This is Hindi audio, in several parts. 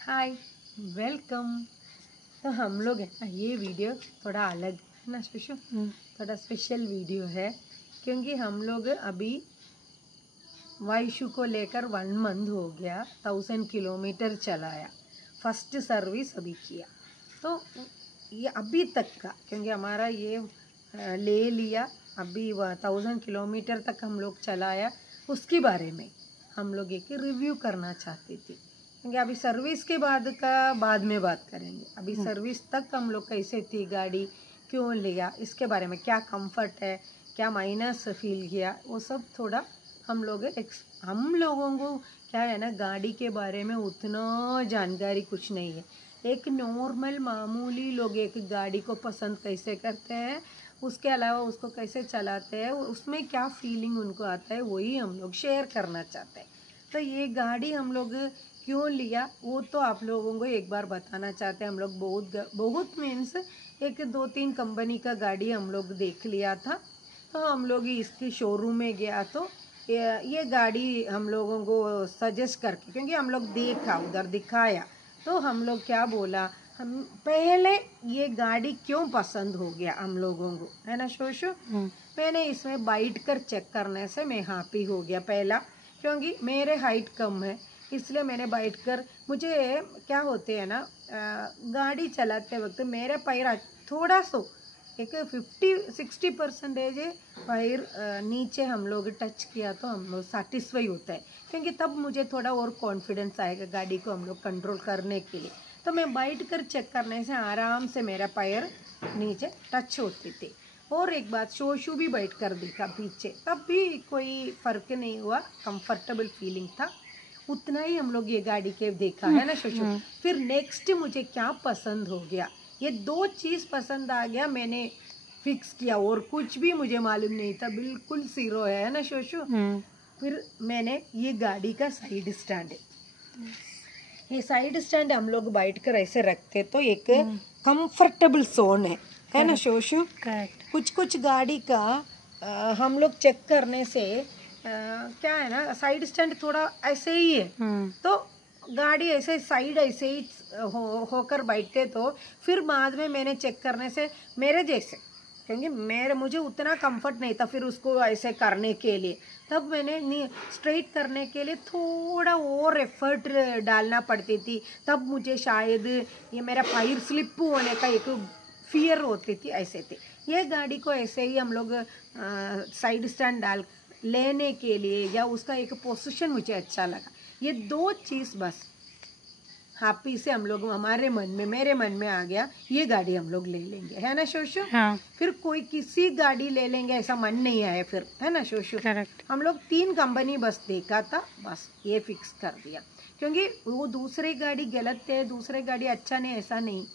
हाय, वेलकम। तो हम लोग है ना, ये वीडियो थोड़ा अलग है ना स्पेशल, थोड़ा स्पेशल वीडियो है क्योंकि हम लोग अभी वाइशु को लेकर 1 मंथ हो गया, 1000 किलोमीटर चलाया। फर्स्ट सर्विस अभी किया। तो ये अभी तक का क्योंकि हमारा ये ले लिया अभी 1000 किलोमीटर तक हम लोग चलाया, उसके बारे में हम लोग एक रिव्यू करना चाहते थे क्योंकि अभी सर्विस के बाद का बाद में बात करेंगे। अभी सर्विस तक हम लोग कैसे थी गाड़ी, क्यों लिया, इसके बारे में क्या कंफर्ट है, क्या माइनस फील किया, वो सब थोड़ा हम लोगों को क्या है ना, गाड़ी के बारे में उतना जानकारी कुछ नहीं है। एक नॉर्मल मामूली लोग एक गाड़ी को पसंद कैसे करते हैं, उसके अलावा उसको कैसे चलाते हैं, उसमें क्या फीलिंग उनको आता है, वही हम लोग शेयर करना चाहते हैं। तो ये गाड़ी हम लोग क्यों लिया वो तो आप लोगों को एक बार बताना चाहते हैं। हम लोग बहुत मीन्स एक 2-3 कंपनी का गाड़ी हम लोग देख लिया था। तो हम लोग इसकी शोरूम में गया तो ये गाड़ी हम लोगों को सजेस्ट करके, क्योंकि हम लोग देखा उधर दिखाया, तो हम लोग क्या बोला, हम पहले ये गाड़ी क्यों पसंद हो गया हम लोगों को, है ना शोशु। मैंने इसमें बैठ कर चेक करने से मैं हैप्पी हो गया। पहला क्योंकि मेरे हाइट कम है, इसलिए मैंने बैठ कर, मुझे क्या होते हैं ना, गाड़ी चलाते वक्त मेरे पैर थोड़ा सा एक 50-60% पैर नीचे हम लोग टच किया तो हम लोग सेटिस्फाई होता है, क्योंकि तब मुझे थोड़ा और कॉन्फिडेंस आएगा गाड़ी को हम लोग कंट्रोल करने के लिए। तो मैं बैठ कर चेक करने से आराम से मेरा पैर नीचे टच होते थे। और एक बात, शोशु भी बैठ कर देखा पीछे, तब भी कोई फर्क नहीं हुआ, कंफर्टेबल फीलिंग था। उतना ही हम लोग ये गाड़ी के देखा है ना शोशु। फिर नेक्स्ट मुझे क्या पसंद हो गया, ये 2 चीज़ पसंद आ गया, मैंने फिक्स किया और कुछ भी मुझे मालूम नहीं था, बिल्कुल जीरो है ना शोशु। फिर मैंने ये गाड़ी का साइड स्टैंड है, ये साइड स्टैंड हम लोग बैठ कर ऐसे रखते तो एक कंफर्टेबल जोन है ना शोशु। कुछ कुछ गाड़ी का हम लोग चेक करने से क्या है ना, साइड स्टैंड थोड़ा ऐसे ही है, तो गाड़ी ऐसे साइड ऐसे ही होकर बैठते, तो फिर बाद में मैंने चेक करने से मेरे जैसे, क्योंकि मुझे उतना कंफर्ट नहीं था फिर उसको ऐसे करने के लिए, तब मैंने स्ट्रेट करने के लिए थोड़ा और एफर्ट डालना पड़ती थी, तब मुझे शायद ये मेरा पैर स्लिप होने का एक फियर होती थी, ऐसे थे। ये गाड़ी को ऐसे ही हम लोग साइड स्टैंड डाल लेने के लिए, या उसका एक पोजीशन मुझे अच्छा लगा, ये 2 चीज़ बस हैप्पी से हम लोग हमारे मन में, मेरे मन में आ गया, ये गाड़ी हम लोग ले लेंगे, है ना शोशु। हाँ। फिर कोई किसी गाड़ी ले लेंगे ऐसा मन नहीं आया फिर, है ना शोशु। करेक्ट। हम लोग 3 कंपनी बस देखा था, बस ये फिक्स कर दिया, क्योंकि वो दूसरी गाड़ी गलत है, दूसरी गाड़ी अच्छा नहीं, ऐसा नहीं।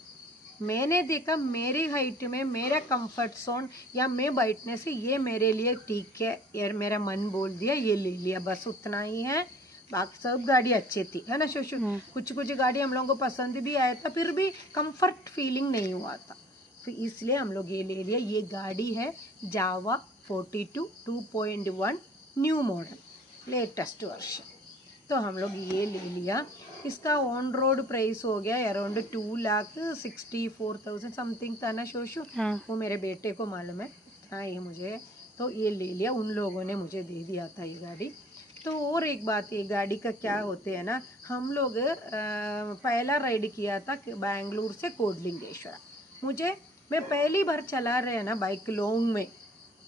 मैंने देखा मेरी हाइट में मेरा कंफर्ट जोन या मैं बैठने से ये मेरे लिए ठीक है यार, मेरा मन बोल दिया ये ले लिया, बस उतना ही है। बाकी सब गाड़ी अच्छी थी, है ना शोशु। कुछ कुछ गाड़ी हम लोगों को पसंद भी आया था, फिर भी कंफर्ट फीलिंग नहीं हुआ था, फिर इसलिए हम लोग ये ले लिया। ये गाड़ी है जावा 42 2.1 न्यू मॉडल लेटेस्ट वर्जन, तो हम लोग ये ले लिया। इसका ऑन रोड प्राइस हो गया अराउंड 2,64,000 समथिंग था ना शोशु। हाँ। वो मेरे बेटे को मालूम है, हाँ ये मुझे, तो ये ले लिया, उन लोगों ने मुझे दे दिया था ये गाड़ी। तो और एक बात, ये गाड़ी का क्या होते हैं ना, हम लोग पहला राइड किया था बेंगलुरु से कोडलिंगेश्वर। मैं पहली बार चला रहे हैं ना बाइक, लॉन्ग में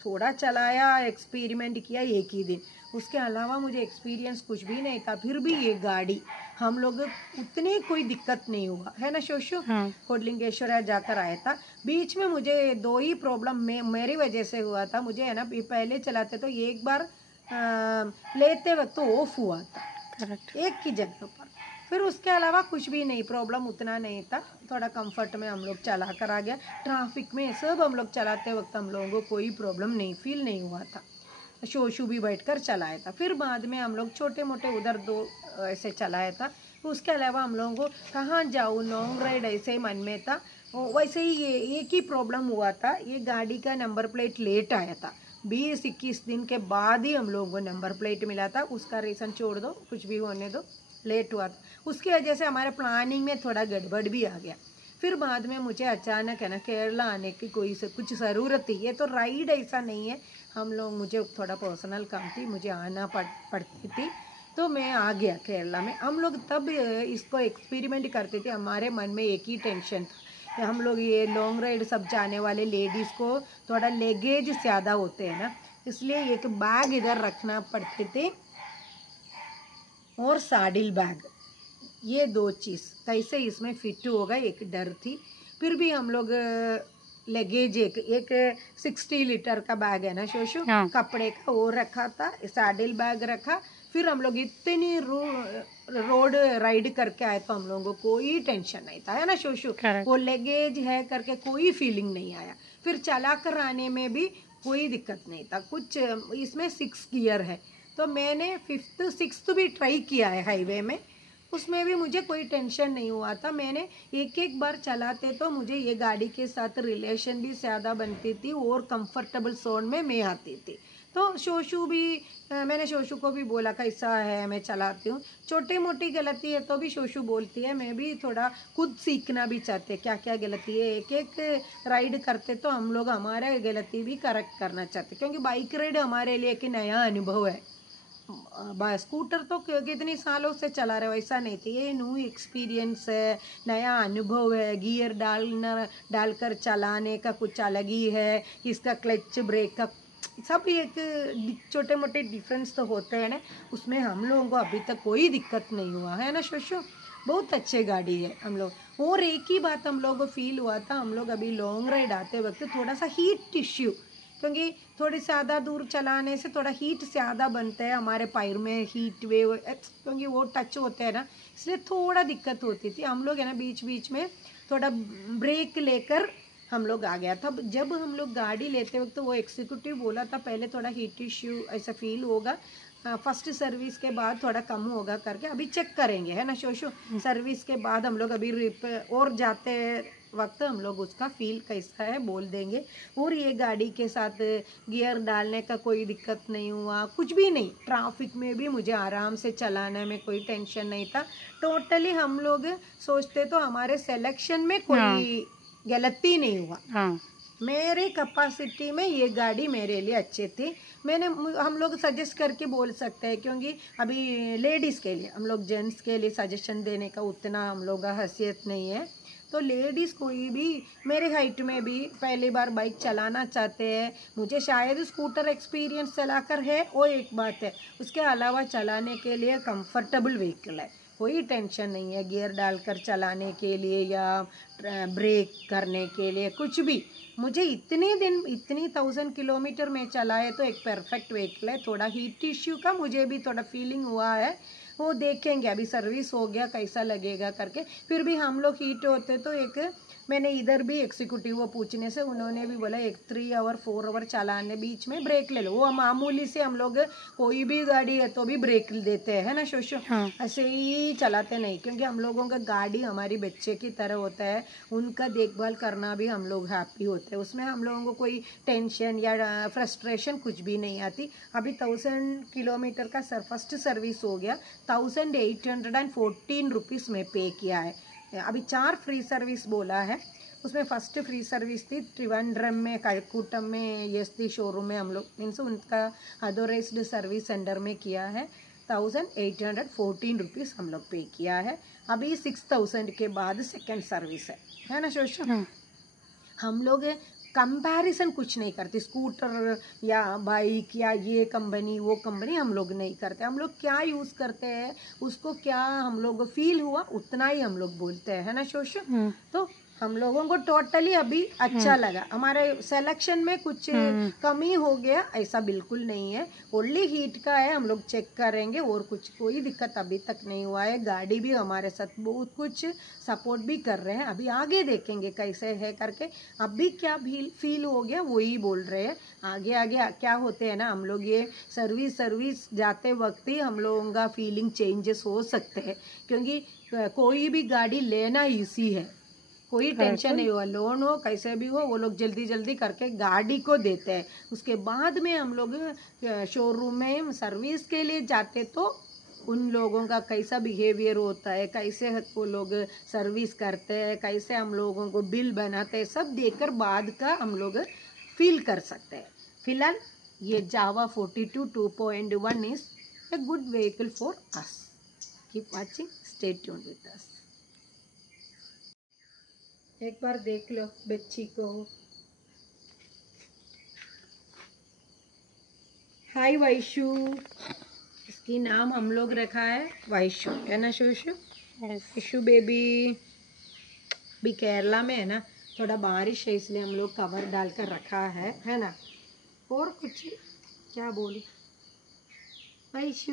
थोड़ा चलाया, एक्सपेरिमेंट किया एक ही दिन, उसके अलावा मुझे एक्सपीरियंस कुछ भी नहीं था। फिर भी ये गाड़ी हम लोग उतनी कोई दिक्कत नहीं हुआ, है ना शोशु। हाँ। कोडलिंगेश्वर जाकर आया था, बीच में मुझे 2 ही प्रॉब्लम मेरी वजह से हुआ था। मुझे है ना, पहले चलाते तो एक बार लेते वक्त तो ऑफ हुआ था, करेक्ट, एक की जगह पर। फिर उसके अलावा कुछ भी नहीं, प्रॉब्लम उतना नहीं था, थोड़ा कंफर्ट में हम लोग चला कर आ गया। ट्रैफिक में सब हम लोग चलाते वक्त हम लोगों को कोई प्रॉब्लम नहीं फील नहीं हुआ था, शोशु भी बैठकर चलाया था। फिर बाद में हम लोग छोटे मोटे उधर 2 ऐसे चलाया था। उसके अलावा हम लोगों को कहाँ जाऊँ, लॉन्ग राइड ऐसे ही मन में था। वैसे ही ये एक ही प्रॉब्लम हुआ था, ये गाड़ी का नंबर प्लेट लेट आया था, 20-21 दिन के बाद ही हम लोगों को नंबर प्लेट मिला था। उसका रीज़न छोड़ दो, कुछ भी होने दो, लेट हुआ था, उसकी वजह से हमारे प्लानिंग में थोड़ा गड़बड़ भी आ गया। फिर बाद में मुझे अचानक है ना केरला आने की कुछ ज़रूरत थी, ये तो राइड ऐसा नहीं है, हम लोग मुझे थोड़ा पर्सनल काम थी, मुझे आना पड़ती थी, तो मैं आ गया केरला में। हम लोग तब इसको एक्सपेरिमेंट करते थे, हमारे मन में एक ही टेंशन था, हम लोग ये लॉन्ग राइड सब जाने वाले लेडीज़ को थोड़ा लगेज ज़्यादा होते हैं ना, इसलिए एक बैग इधर रखना पड़ते थे और सैडल बैग, ये 2 चीज़ कैसे इसमें फिट होगा एक डर थी। फिर भी हम लोग लगेज एक 60 लीटर का बैग है ना शोशु, कपड़े का वो रखा था, सैडल बैग रखा। फिर हम लोग इतनी रोड राइड करके आए तो हम लोगों को कोई टेंशन नहीं था, है ना शोशु, वो लगेज है करके कोई फीलिंग नहीं आया। फिर चला कर आने में भी कोई दिक्कत नहीं था, कुछ इसमें 6 गियर है, तो मैंने 5th 6th भी ट्राई किया है हाईवे में, उसमें भी मुझे कोई टेंशन नहीं हुआ था। मैंने एक बार चलाते तो मुझे ये गाड़ी के साथ रिलेशन भी ज़्यादा बनती थी और कंफर्टेबल जोन में मैं आती थी। तो शोशु भी मैंने शोशु को भी बोला कैसा है, मैं चलाती हूँ, छोटी मोटी गलती है तो भी शोशु बोलती है, मैं भी थोड़ा खुद सीखना भी चाहते क्या क्या गलती है, एक राइड करते तो हम लोग हमारे गलती भी करेक्ट करना चाहते, क्योंकि बाइक राइड हमारे लिए एक नया अनुभव है। स्कूटर तो कितने सालों से चला रहे, वैसा नहीं थी, ये न्यू एक्सपीरियंस है, नया अनुभव है, गियर डालकर चलाने का कुछ अलग ही है, इसका क्लच ब्रेक का सब एक छोटे मोटे डिफरेंस तो होते हैं ना, उसमें हम लोगों को अभी तक कोई दिक्कत नहीं हुआ है ना शोशो, बहुत अच्छी गाड़ी है हम लोग। और एक ही बात हम लोगों को फील हुआ था, हम लोग अभी लॉन्ग राइड आते वक्त थोड़ा सा हीट इश्यू, क्योंकि थोड़ी ज़्यादा दूर चलाने से थोड़ा हीट ज़्यादा बनता है हमारे पैर में, हीट वेव क्योंकि वो टच होते हैं ना, इसलिए थोड़ा दिक्कत होती थी। हम लोग है ना बीच बीच में थोड़ा ब्रेक लेकर हम लोग आ गया था। जब हम लोग गाड़ी लेते वक्त तो वो एग्जीक्यूटिव बोला था पहले थोड़ा हीट इश्यू ऐसा फील होगा, फर्स्ट सर्विस के बाद थोड़ा कम होगा करके, अभी चेक करेंगे, है ना शोशु, सर्विस के बाद हम लोग अभी और जाते वक्त हम लोग उसका फील कैसा है बोल देंगे। और ये गाड़ी के साथ गियर डालने का कोई दिक्कत नहीं हुआ, कुछ भी नहीं, ट्रैफिक में भी मुझे आराम से चलाने में कोई टेंशन नहीं था। टोटली हम लोग सोचते तो हमारे सिलेक्शन में कोई गलती नहीं हुआ, मेरे कैपेसिटी में ये गाड़ी मेरे लिए अच्छी थी। हम लोग सजेस्ट करके बोल सकते हैं, क्योंकि अभी लेडीज़ के लिए, हम लोग जेंट्स के लिए सजेशन देने का उतना हम लोग का हैसियत नहीं है, तो लेडीज़ कोई भी मेरे हाइट में भी पहली बार बाइक चलाना चाहते हैं, मुझे शायद स्कूटर एक्सपीरियंस चलाकर है वो एक बात है, उसके अलावा चलाने के लिए कंफर्टेबल व्हीकल है, कोई टेंशन नहीं है गियर डालकर चलाने के लिए या ब्रेक करने के लिए कुछ भी। मुझे इतने दिन इतनी 1000 किलोमीटर में चलाए तो एक परफेक्ट व्हीकल है। थोड़ा हीट इश्यू का मुझे भी थोड़ा फीलिंग हुआ है, वो देखेंगे अभी सर्विस हो गया कैसा लगेगा करके। फिर भी हम लोग हीट होते तो एक मैंने इधर भी एग्जीक्यूटिव वो पूछने से उन्होंने भी बोला 3 आवर 4 आवर चलाने बीच में ब्रेक ले लो, वो मामूली से हम लोग कोई भी गाड़ी है तो भी ब्रेक देते हैं ना शोशो, ऐसे ही चलाते नहीं, क्योंकि हम लोगों का गाड़ी हमारी बच्चे की तरह होता है, उनका देखभाल करना भी हम लोग हैप्पी होते हैं, उसमें हम लोगों को कोई टेंशन या फ्रस्ट्रेशन कुछ भी नहीं आती। अभी 1000 किलोमीटर का फर्स्ट सर्विस हो गया, 1814 रुपीज़ में पे किया है। अभी 4 फ्री सर्विस बोला है, उसमें फर्स्ट फ्री सर्विस थी त्रिवेंद्रम में, कलकूटम में, एसटी शोरूम में हम लोग मीन्स उनका अथोराइज्ड सर्विस सेंटर में किया है। 1814 रुपीज़ हम लोग पे किया है। अभी 6000 के बाद सेकेंड सर्विस है ना शोशो। हम लोग कंपैरिजन कुछ नहीं करते, स्कूटर या बाइक या ये कंपनी वो कंपनी हम लोग नहीं करते, हम लोग क्या यूज़ करते हैं उसको क्या हम लोग फील हुआ उतना ही हम लोग बोलते हैं, है ना शोशु। तो हम लोगों को टोटली अभी अच्छा लगा, हमारे सिलेक्शन में कुछ कमी हो गया ऐसा बिल्कुल नहीं है, ओनली हीट का है, हम लोग चेक करेंगे और कुछ कोई दिक्कत अभी तक नहीं हुआ है। गाड़ी भी हमारे साथ बहुत कुछ सपोर्ट भी कर रहे हैं, अभी आगे देखेंगे कैसे है करके। अभी क्या फील हो गया वही बोल रहे हैं, आगे आगे क्या होते हैं ना, हम लोग ये सर्विस जाते वक्त ही हम लोगों का फीलिंग चेंजेस हो सकते हैं, क्योंकि कोई भी गाड़ी लेना ईजी है, कोई टेंशन नहीं हुआ, लोन हो कैसे भी हो वो लोग जल्दी जल्दी करके गाड़ी को देते हैं। उसके बाद में हम लोग शोरूम में सर्विस के लिए जाते तो उन लोगों का कैसा बिहेवियर होता है, कैसे वो लोग सर्विस करते हैं, कैसे हम लोगों को बिल बनाते हैं, सब देखकर बाद का हम लोग फील कर सकते हैं। फिलहाल ये जावा 42 2.1 is a good vehicle for us. Keep watching, stay tuned with us. एक बार देख लो बच्ची को। हाय वैशु, इसकी नाम हम लोग रखा है वैशु, है ना शोशु? वैशु बेबी भी केरला में है ना, थोड़ा बारिश है इसलिए हम लोग कवर डालकर रखा है ना। और कुछ क्या बोलूं वैशु।